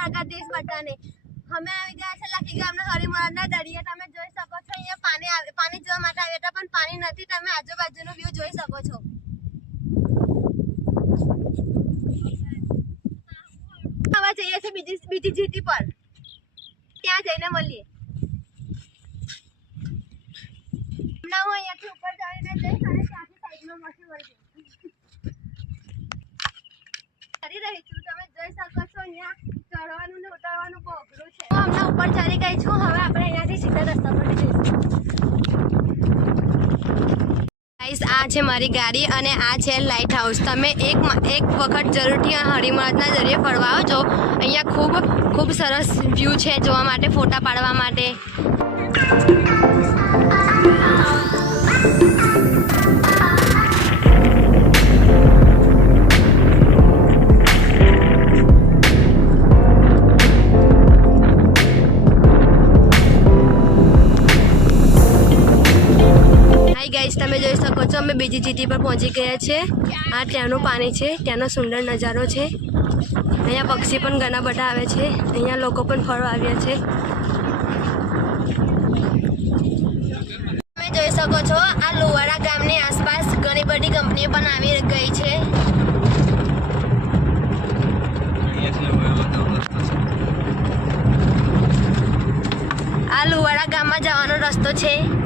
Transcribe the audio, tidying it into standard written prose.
દ્વારકાધીશ બધાને અમે આવી ગયા છે લખી ગામના હરિમોરના દરિયે તમે જોઈ શકો છો અહીંયા પાણી જોવા માટે આવ્યા હતા પણ પાણી નથી તમે આજુબાજુનો વ્યૂ જોઈ શકો છો હવે જઈએ છે બીજી જીટી પર ત્યાં જઈને મળીએ હમણાં હું અહીંયાથી ઉપર જઈને જઈશ અને ત્યાંથી સાઈડમાં મશી વળી કરી રહી છું તમે જોઈ શકો છો અહીંયા ચડવાનું ને ઉતરવાનું બહુ અઘરું છે હું હમણાં ઉપર ચડી ગઈ છું હવે આપણે અહીંયાથી સીધા રસ્તા પર જઈશું ગાઈસ આ છે મારી ગાડી અને આ છે લાઇટ હાઉસ તમે એક વખત જરૂરથી આ હરિમોરના દરિયે ફરવા આવજો અહીંયા ખૂબ સરસ વ્યૂ છે જોવા માટે ફોટા પાડવા માટે તમે જોઈ શકો છો અમે બીજી જીટી પર પહોંચી ગયા છે આ ત્યાંનું પાણી છે ત્યાંનો સુંદર નજારો છે અહીંયા પક્ષી પણ ઘણા બધા આવે છે અહીંયા લોકો પણ ફરવા આવ્યા છે તમે જોઈ શકો છો આ લુવાડા ગામની આસપાસ ઘણી બધી કંપનીઓ પણ આવી ગઈ છે આ લુવાડા ગામમાં જવાનો રસ્તો છે